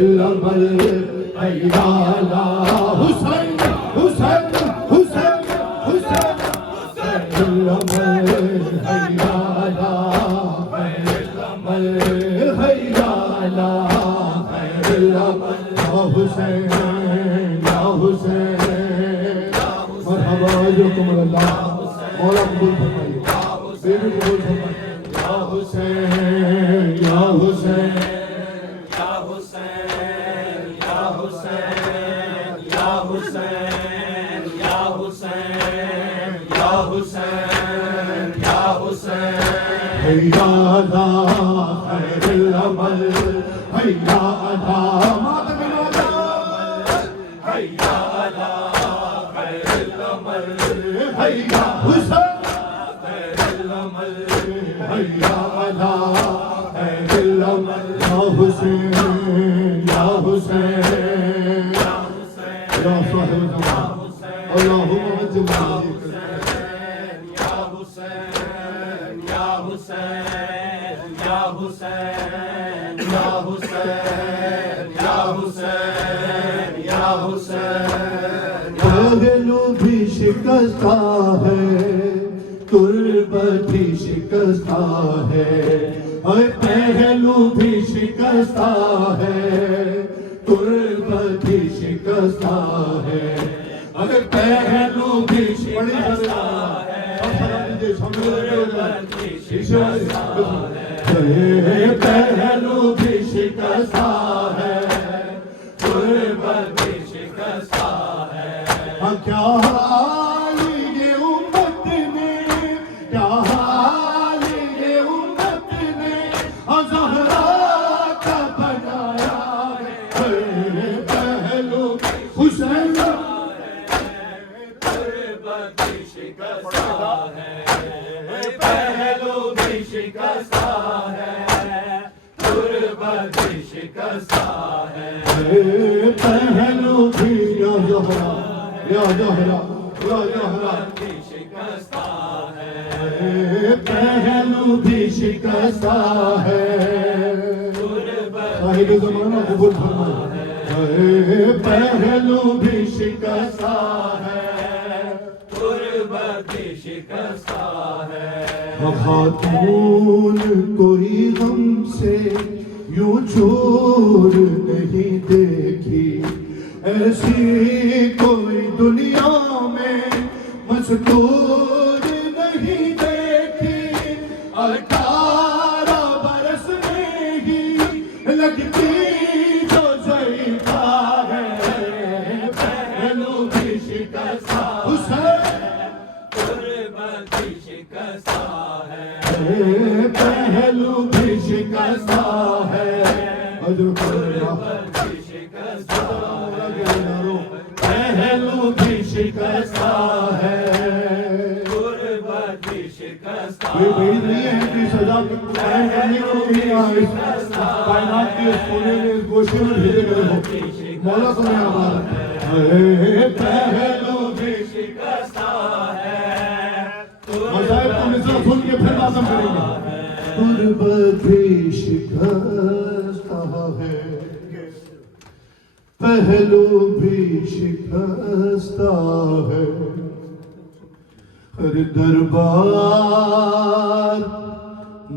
العمل حیالا حسین حسین حسین حسین العمل حیالا العمل حیالا العمل یا حسین یا حسین مرحبا جکم اللہ مولا قبول فرمائیے بیبی قبول فرمائیے یا حسین یا حسین یا حسین یا حسین یا حسین یا حسین یا حسین یا حسین حیالا خیر العمل حیالا حیالا خیر العمل حیا حسین خیر العمل حیالا خیر العمل یا حسین یا حسین یا صاحب الزمان اللہم اجمع یا حسین یا حسین یا حسین یا حسین یا حسین یا حسین پہلو بھی شکستہ ہے تربت بھی شکستہ ہے اے پہلو بھی شکستہ ہے تربت بھی شکستہ ہے اے پہلو بھی شکستہ ہے تربت بھی شکستہ ہے پہلو بھی شکستہ ہے تربت بھی شکستہ ہے کیا حال یہ امت نے کیا حال یہ امت نے زہرا کا بنایا ہے پہلو حسین تربت بھی شکستہ ہے پہلو بھی شکستہ ہے تربت بھی شکستہ ہے پہلو بھی یا زہرا یا زہرا یا زہرا بھی شکستہ ہے پہلو بھی شکستہ ہے صاحب زمانہ قبول فرمائے پہلو بھی شکستہ ہے تربت بھی شکستہ ہے خاتون کوئی غم سے یوں چھوڑ نہیں دیکھی ایسی کوئی دنیا میں مستور نہیں دیکھی 18 برس میں ہی لگتی جو ضعیفہ ہے پہلو بھی شکستہ حسین تربت بھی شکستہ ہے پہلو بھی شکستہ ہے تربت بھی شکستہ پہلو بھی شکستہ ہے تربت بھی شکستہ ہے یہ بعید نہیں ہے کہ سزا قائم کرنے کے لیے کائنات کے اس کونے میں اس گوشے میں بھیجے گئے ہو مولا کو میں آباد پہلو بھی شکستہ ہے مذاہب کو مصرع سن کے پھر لازم کریں گے تربت بھی شکستہ ہے پہلو بھی شکستہ ہے ہر دربار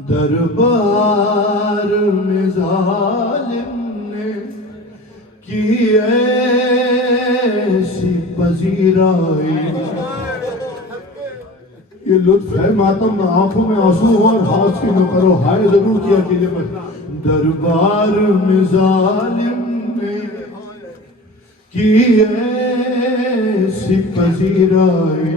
دربار میں ظالم نے کی ایسی پذیرائی یہ لطف ہے ماتم آنکھوں میں آنسو ہو اور ہاتھ سے نہ کرو ہائے ضرور کیا اکیلے پر دربار میں ظالم نے کی ایسی پذیرائی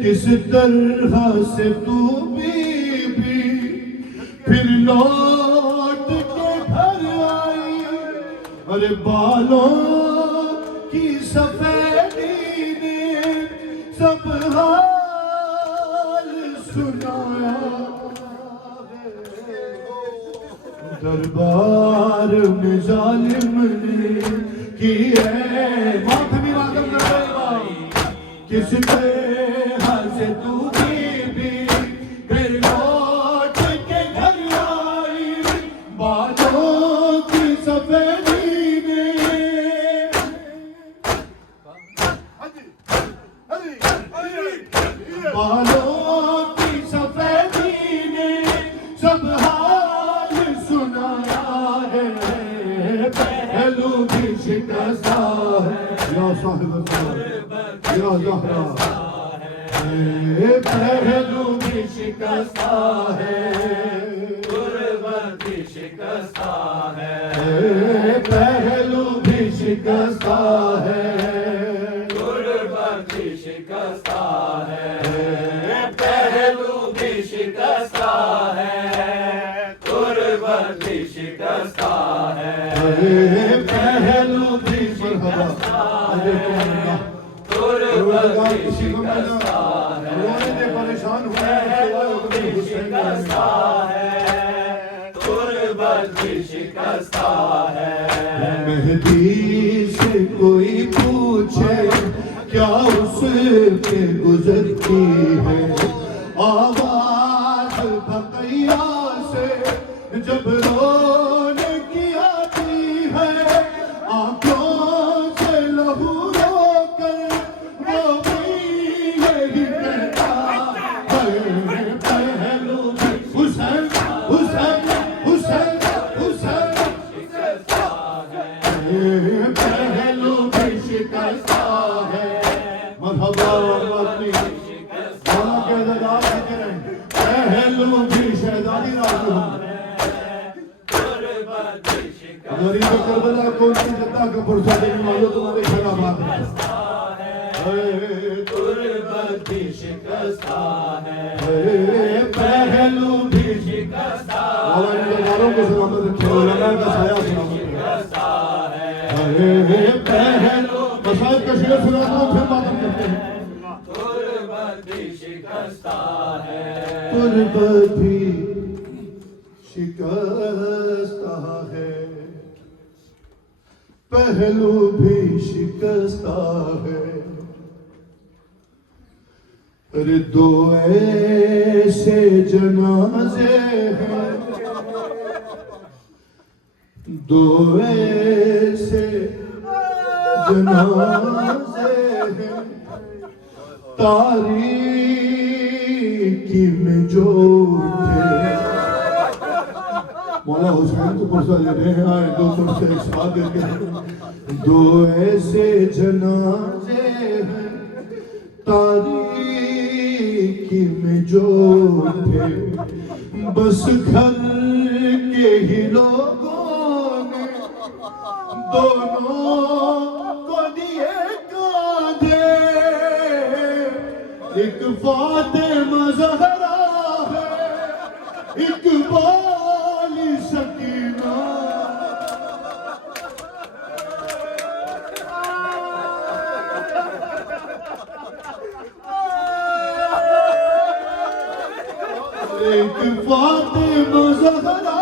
کس طرح سے تو بی پھر لوٹ کے گھر آئی ارے بالوں کی سفیدی نے سب حال سنایا دربار میں ظالم نے کی ہے ماتمی وادم نبائی کس طرح سے تو بی پھر لوٹ کے گھر آئی بالوں کی سفیدی نے بالوں کی سفیدی نے سب حال سنایا ہے پہلو بھی شکستہ ہے یا صاحب یا زہرا پہلو بھی شکستہ ہے غربت بھی شکستہ ہے پہلو بھی شکستہ ہے غربت بھی شکستہ ہے پہلو بھی شکستہ ہے غربت بھی شکستہ ہے پہلو بھی شکستہ ہے غربت بھی شکستہ ہے پریشان ہوئے شکستہ ہے غربت بھی شکستہ ہے مہدی سے کوئی پوچھے کیا اس پہ گزرتی ہے آواز بقیہ سے جب رونے کی آتی ہے آنکھوں سے لہو رو کر وہ بھی یہی کہتا ہے پہلو بھی حسین حسین حسین حسین پہلو بھی شکستہ ہے مرحبا اپنی مولا کے اعزاز کہتے رہیں پہلو بھی شہزادی راجو غریب کربلا کو ان کی جدہ کا پرسہ دینے والوں تمہارے خلافات غربت بھی شکستہ ہے پہلو بھی شکستہ مولا ان درباروں کو سلامت رکھے علماء کا سایہ سلامت ہے پہلو مسائل کا شعر سناتا ہوں پھر ماتم کرتے ہیں غربت بھی شکستہ ہے غربت بھی شکستہ ہے پہلو بھی شکستہ ہے ارے دو ایسے جنازے ہیں دو ایسے جنازے ہیں تاریکی میں جو تھے مولا حسین تو پرسہ دے رہے ہیں آئے دو تم سے ایک ساتھ دیتے ہیں دو ایسے جنازے ہیں تاریکی میں جو تھے بس گھر کے ہی لوگوں نے دونوں کو دیے کاندھے ایک فاطمہ زہرا ہے ایک بالی سکینہ ایک فاطمہ زہرا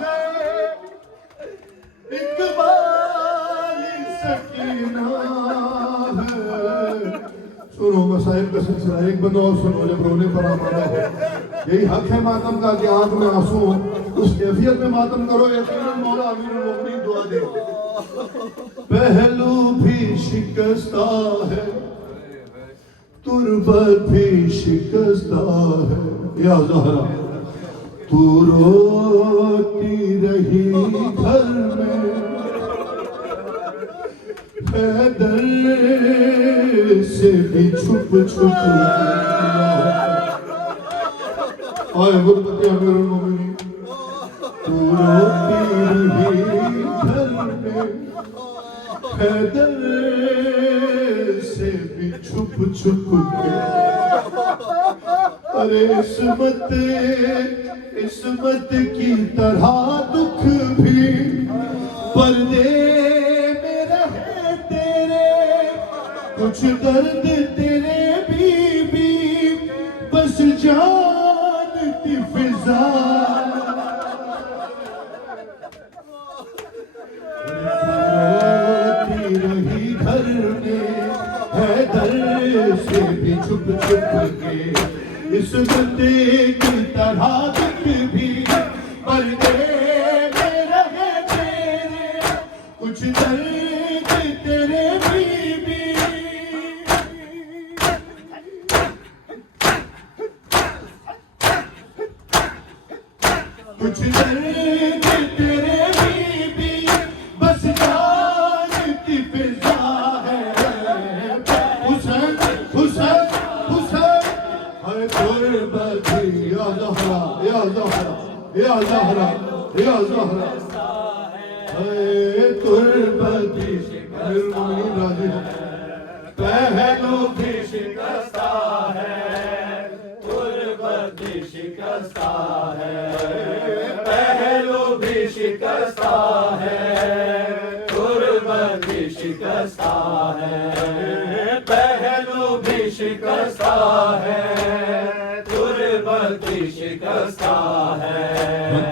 ہے ایک بالی سکینہ ہے سنو مسائل کا سلسلہ ایک بندہ اور سنو جب رونے پر آمانا ہو یہی حق ہے ماتم کا کہ آنکھ میں آنسو ہو اس کیفیت میں ماتم کرو یقیناً مولا امیر المؤمنین دعا دے پہلو بھی شکستہ ہے تربت بھی شکستہ ہے یا زہرا تو روتی رہی گھر میں حیدر سے بھی چھپ چھپ آئے غربت امیر المؤمنین تو روتی رہی گھر میں حیدر سے بھی چھپ چھپ کے ارے عصمت کی طرح دکھ بھی پردے میں رہے تیرے کچھ درد تیرے بھی بس جانتی فضا روتی رہی گھر میں حیدر سے بھی چھپ چھپ کے عصمت کی طرح دکھ بھی پردے میں تیرے بھی بس جان کی فضا ہے حسین حسین حسین ہے قربتی یا زہرا یا زہرا یا زہرا یا زہرا ہے قربتی المؤمنین راضی ہے پہلو بھی شکستہ ہے قربتی شکستہ ہے پہلو بھی شکستہ ہے قربتی شکستہ ہے پہلو بھی شکستہ ہے قربتی شکستہ ہے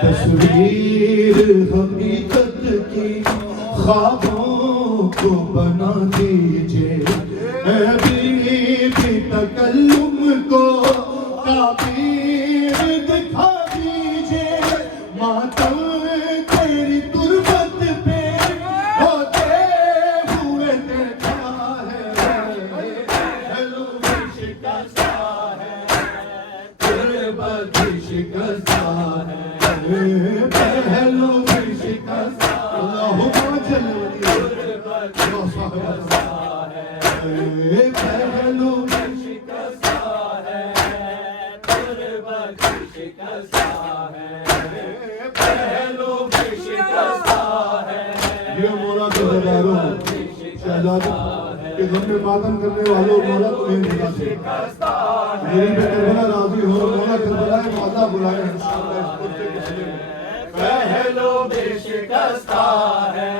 تصویر حقیقت کی خوابوں کو بنا دیجئے اے بیوی تکلم کو تعبیر دکھا دیجئے ماتم تیری تربت پہ ہوتے ہوئے دیکھا ہے پہلو بھی شکستہ ہے قربتی شکستہ ہے پہلو بھی شکستہ اللہم جل پہلو بھی شکستہ ہے قربتی شکستہ ہے پہلو بھی شکستہ ہے یہ مولا کے درباروں شہزادوں کہ غم میں ماتم کرنے والوں مولا تمہیں نگاہ سے میری پہ کربلا راضی ہو مولا کربلا مادہ بلائے انشاءاللہ اس پرچے کے سلے میں پہلو بھی شکستہ ہے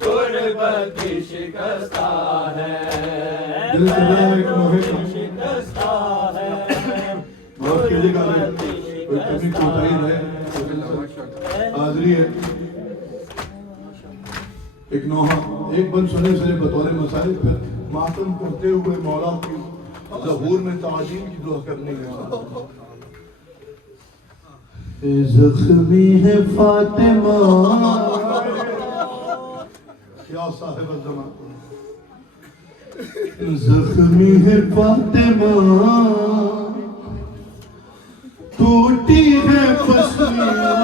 قربتی شکستہ ہے دل سے بڑا ایک محب شکستہ ہے معاف کیجئے گا کوئی کمی کوتاہی رہے حاضری ہے ایک نوحہ ایک بند سنے سے بطور مسائل پھر ماتم کرتے ہوئے مولا کی ظہور میں تعظیم کی دعا کرنے کے ساتھ زخمی ہے فاطمہ کیا صاحب الزمان زخمی ہے فاطمہ ٹوٹی ہے پسلیاں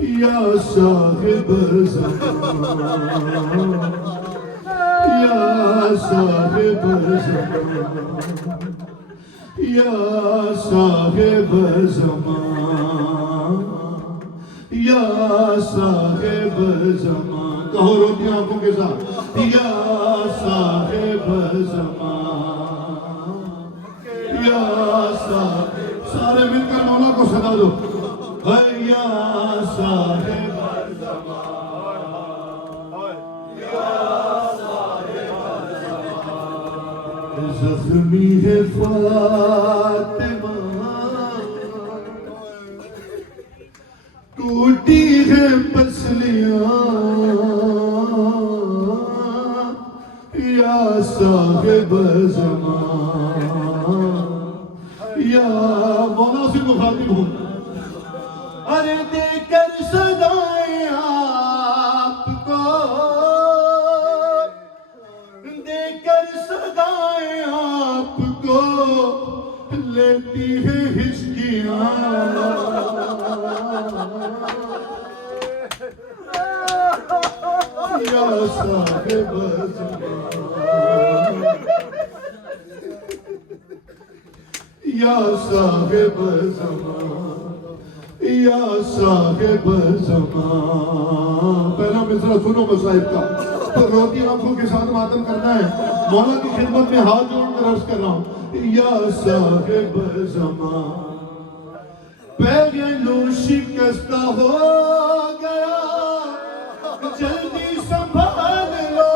یا صاحب زمان یا صاحب زمان یا صاحب زمان یا صاحب زمان کہو روتی آنکھوں کے ساتھ یا صاحب زمان یا صاحب سارے مل کر مولا کو صدا دو یا صاحب زمان یا صاحب زمان زخمی ہے فاطمہ ٹوٹی ہے پسلیاں یا صاحب زمان یا مولا سے مخاطب ہوں ارے دے کر صدائیں آپ کو دے کر صدائیں آپ کو لیتی ہے ہچکیاں یا صاحب زمان یا صاحب زمان یا صاحب زمان پہلا مصرع سنو مصائب کا تو روتی آنکھوں کے ساتھ ماتم کرنا ہے مولا کی خدمت میں ہاتھ جوڑ کر عرض کر رہا ہوں یا صاحب زمان پہلو شکستہ ہو گیا جلدی سنبھال لو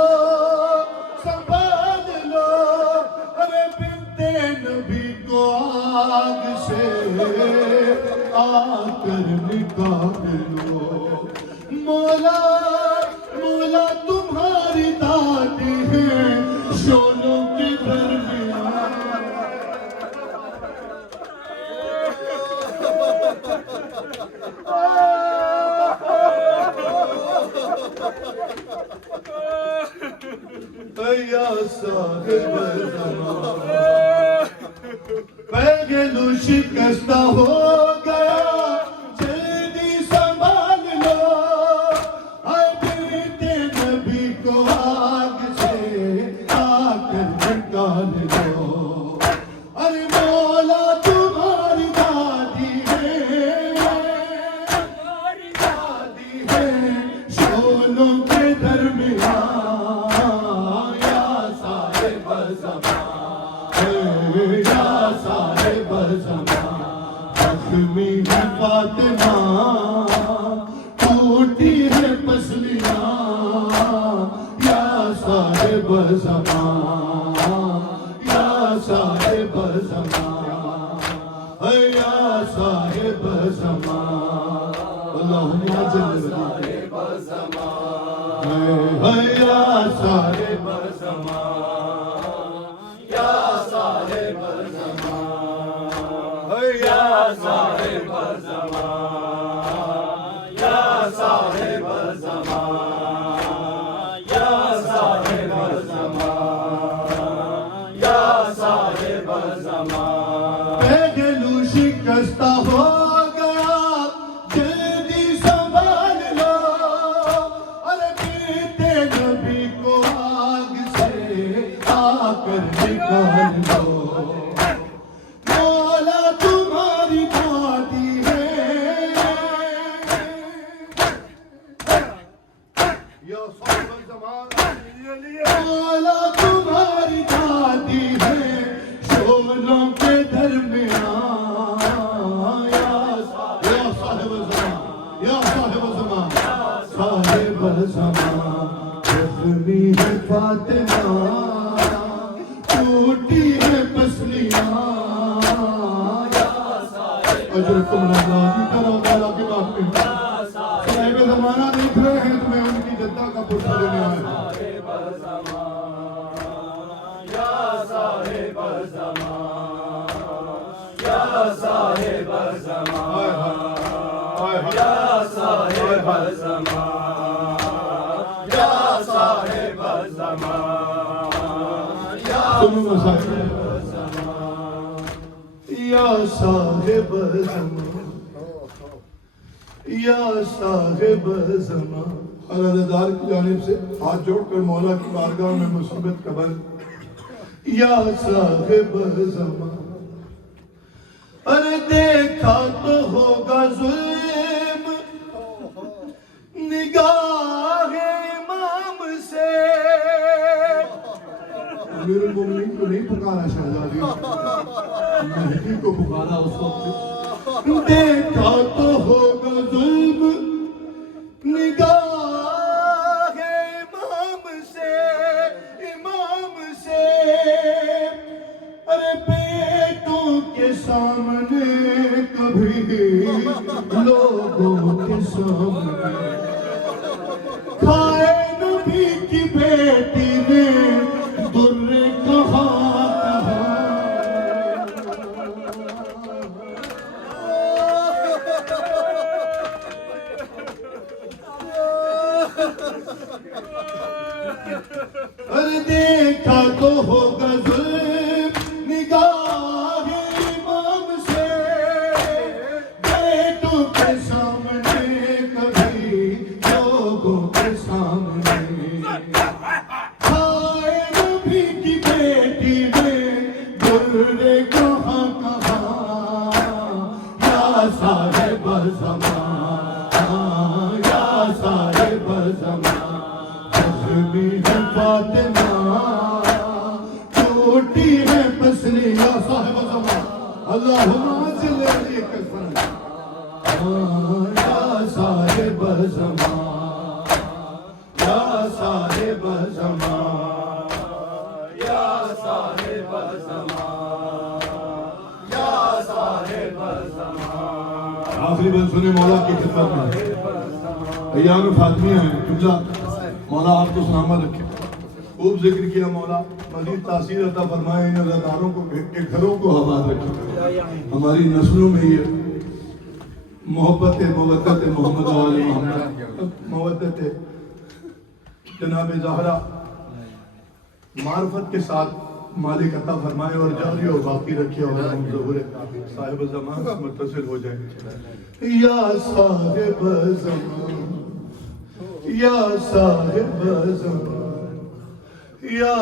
ارے بنت نبی کو آگ سے آ کر نکال لو مولا مولا تمہاری دادی ہے شولوں کے درمیان یا صاحب زمان پہلو شکستہ ہو فاطمہ ٹوٹی ہے پسلیاں یا صاحب زمان یا صاحب زمان یا صاحب زمان اللہم صل صاحب زمان یا صاحب زمان یا صاحب زمان یا صاحب زمان یا صاحب زمان یا صاحب زمان یا صاحب زمان پہلو شکستہ ہو گیا جلدی سنبھال لو اور بیتے نبی کو آگ سے آ کر نکال لو مولا تمہاری دادی ہے یا صاحب الزمان مولا تمہاری دادی ہے شولوں کے درمیان یا صاحب الزمان یا صاحب الزمان صاحب الزمان زخمی ہے فاطمہ ٹوٹی ہے پسلیاں اجرکم اللہ کی کرو مولا کے بات میں صاحب زمانہ دیکھ رہے ہیں تمہیں ان کی جدہ کا پرسہ دینے آئے یا صاحب زمان یا صاحب زمان یا صاحب زمان یا صاحب زمان یا صاحب زمان یا صاحب زمان ہر عزیزدار کی جانب سے ہاتھ جوڑ کر مولا کی بارگاہ میں مصیبت قبل یا صاحب زمان ارے دیکھا تو ہوگا ظلم نگاہ امام سے امیر المومنین کو نہیں پکارا شہزادی مہدی کو پکارا اس وقت دیکھا تو ہوگا ظلم نگاہ امام سے ارے بیٹوں کے سامنے کبھی لوگوں کے سامنے کھائے نبی کی بیٹی نے در کہاں ارے دیکھا تو ہوگا ظلم نگاہ امام سے بیٹوں کے سامنے کبھی لوگوں کے سامنے کھائے نبی کی بیٹی نے در کہاں یا صاحب زمان یا صاحب زمان زخمی ہے فاطمہ ٹوٹی ہے پسلی یا صاحب زمان اللہم صل علیہ وسلم یا صاحب زمان یا صاحب زمان یا صاحب زمان یا صاحب زمان آخری بات سنیں مولا کی خدمت میں ایام فاطمیہ ہیں جملہ مولا آپ کو سلامت رکھے خوب ذکر کیا مولا مزید تاثیر عطا فرمائے ان عزاداروں کو کے گھروں کو آباد رکھے ہماری نسلوں میں یہ محبت مودت محمد وآل محمد مودت جناب زہرا معرفت کے ساتھ مالک عطا فرمائے اور جاری و باقی رکھے اور ہم ظہور صاحب زمان سے متصل ہو جائیں یا صاحب زمان یا صاحب زمان یا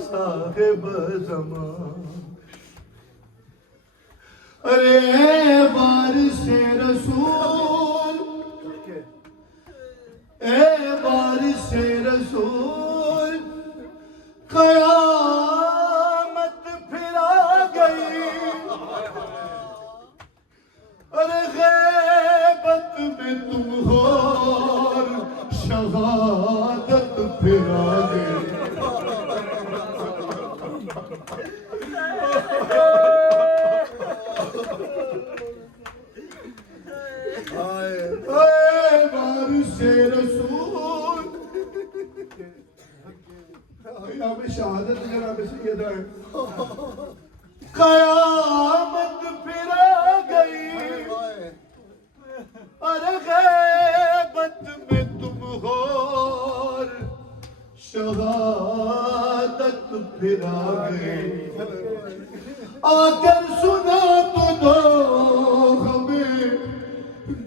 صاحب زمان ارے اے وارث رسول اے وارث رسول قیامت پھر آ گئی ارے تم ہو اور شہادت پھر آگے وارث رسول یہاں پہ شہادت جناب سیدہ ہے قیامت پھر آ گئی اور غیبت میں تم ہو اور شہادت پھر آ گئی آ کر سنا تو دو ہمیں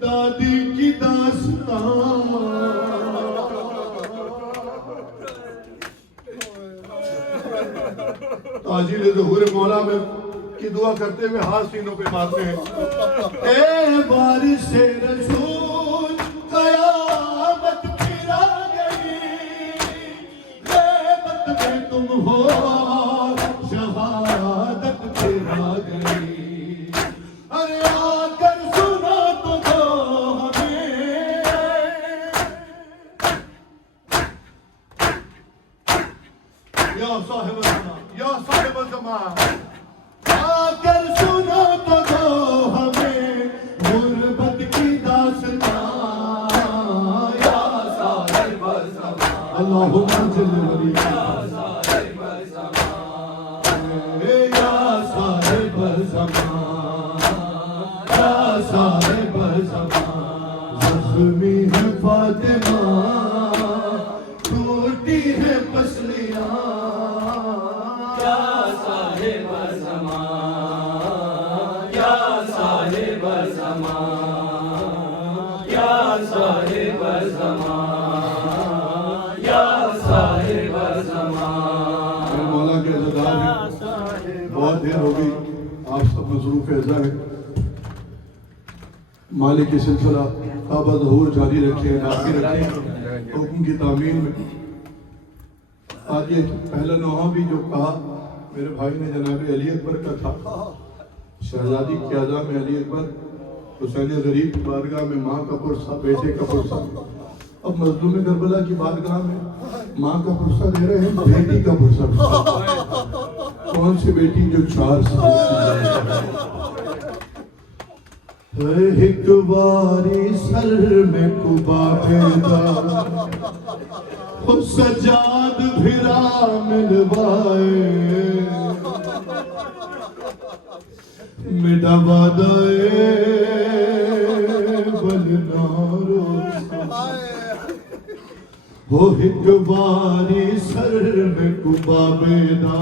دادی کی داستان تاجیل ظہور مولا میں کی دعا کرتے ہوئے ہاتھ سینوں پہ مارتے ہیں اے وارث رسول قیامت پھر آ گئی غیبت میں تم ہو شہادت پھر آ گئی ارے آ کر سنا تو دو ہمیں یا صاحب الزمان یا صاحب الزمان آ کر سنا تو دو ہمیں غربت کی داستان یا صاحب الزمان اللہم صل علی یا صاحب الزمان یا صاحب الزمان یا صاحب الزمان زخمی ہے فاطمہ ٹوٹی ہے پسلیاں مولا کے عزادار ہیں بہت دیر ہو گئی آپ سب مصروف اعضا ہیں مالک کی سلسلہ کعبہ ظہور جاری رکھیں باقی رکھیں حکم کی تعمیر میں آج یہ پہلا نوحہ بھی جو کہا میرے بھائی نے جناب علی اکبر کا تھا شہزادی کی اعضا میں علی اکبر حسین غریب کی بارگاہ میں ماں کا پرسہ بیٹے کا پرسہ اب مظلوم کربلا کی بارگاہ میں ماں کا پرسہ دے رہے ہیں بیٹی کا پرسہ کون سی بیٹی جو 4 سال ایک باری سر میں کبا پیدا سجاد بھرا ملوائے میرا وعدہ بلنا ہو ایک باری سر میں کبا بیدا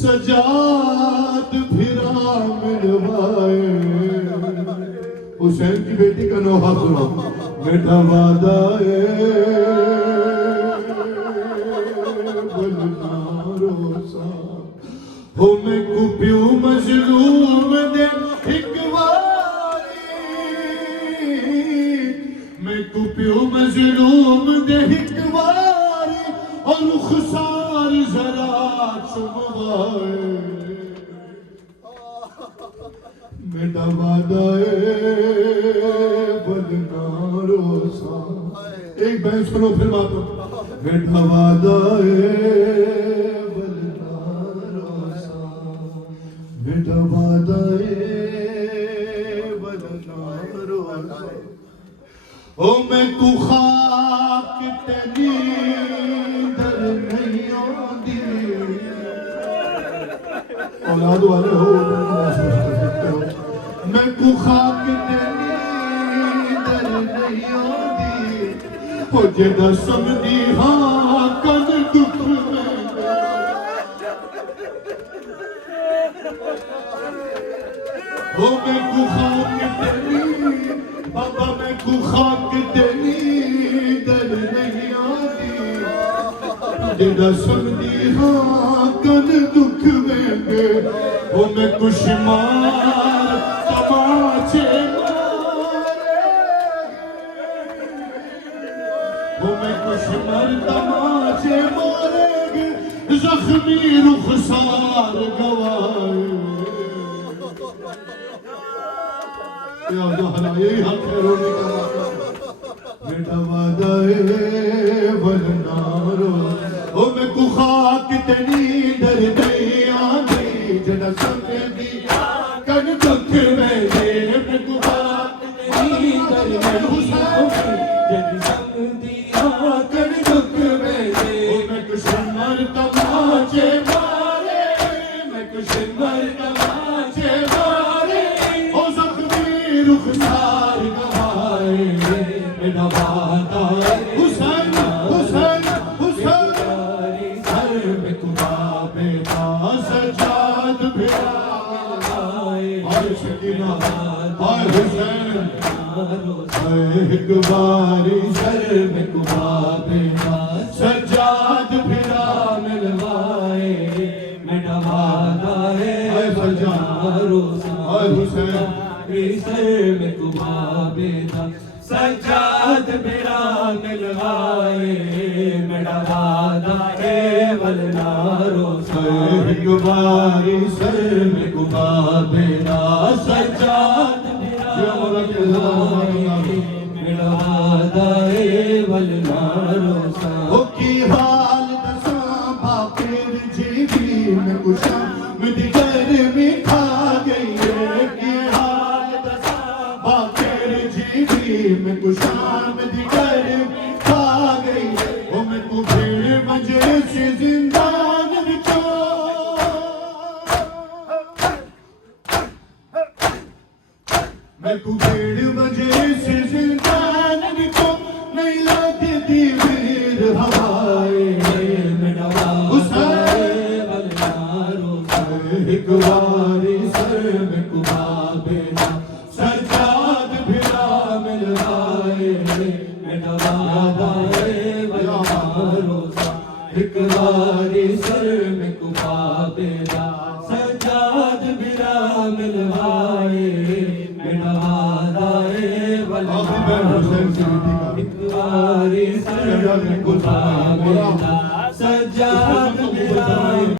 سجاد بھرا ملوائے حسین کی بیٹی کا نوحہ سنو میرا وعدہ بلنا روسا ہو میں کو پیو مظلوم دے ایک واری میں کو پیو مظلوم دے ایک واری اور خسار ذرا چموائے میرا وعدہ بلنا روسا ایک بہن سنو پھر ماتم میرا وعدہ بلنا روسا میرا وعدہ بلنا روسا او میں کو خاک تیری در نہیں آدھی اولاد والے ہو میں کو خاک تیری در نہیں آدھی ہو جدہ سمدی ہاں کن دکھ میں ہو میں کو خاک تیری بابا میں کو خاک تیری در نہیں آدھی جدہ سمدی ہاں کن دکھ میں ہو میں کو شمار تماچے مارے ہو میں کو شمار تماچے مارے گے زخمی رخسار گوائے یا زہرا یہی حق ہے رونے کا واقعہ میرا وعدہ ولنارو او میں کو خاک تنی در دیاں دی جڑا سمجھ دی کن دکھ میں دے میں کو خاک تنی در دیاں جڑا سمجھ دی کن دکھ میں دے او میں کو شمر تماچے مارے میں کو شمر تماچے مارے او زخمی رخسار گوائے میرا وعدہ حسین حسین حسین سر میں کبابے دا سجاد بھرا آئے سکینہ آئے حسین ایک باری سر میں کبابے دا سجاد بھرا ملوائے میرا وعدہ ہے سجاد آئے حسین سر میں کبابے دا سجاد میرا ملوائے میرا وعدہ ہے ولنارو ایک باری سر میں کباب میرا سجاد میرا ملوائے میرا وعدہ ہے ولنارو او کی حال دساں باپر جی بھی میں کشاں میں دیگر میں کھا گئی ہے کی حال دساں باپر جی بھی میں کشاں میں دیگر میں کھا گئی او میں کو بھیڑ مجھے سے زندان بچو میں کو بھیڑ مجھے سے زندان بچو نہیں لاتی دی ویر ہوائے میرا حسین ولنارو ایک باری سر میں کبابے دا سجاد بھرا ملوائے میرا وعدہ ہے ولنارو ایک باری سر میں کبابے دا سجاد بھرا ملوائے میرا وعدہ ہے ولنارو ایک باری سر میں کبابے دا سجاد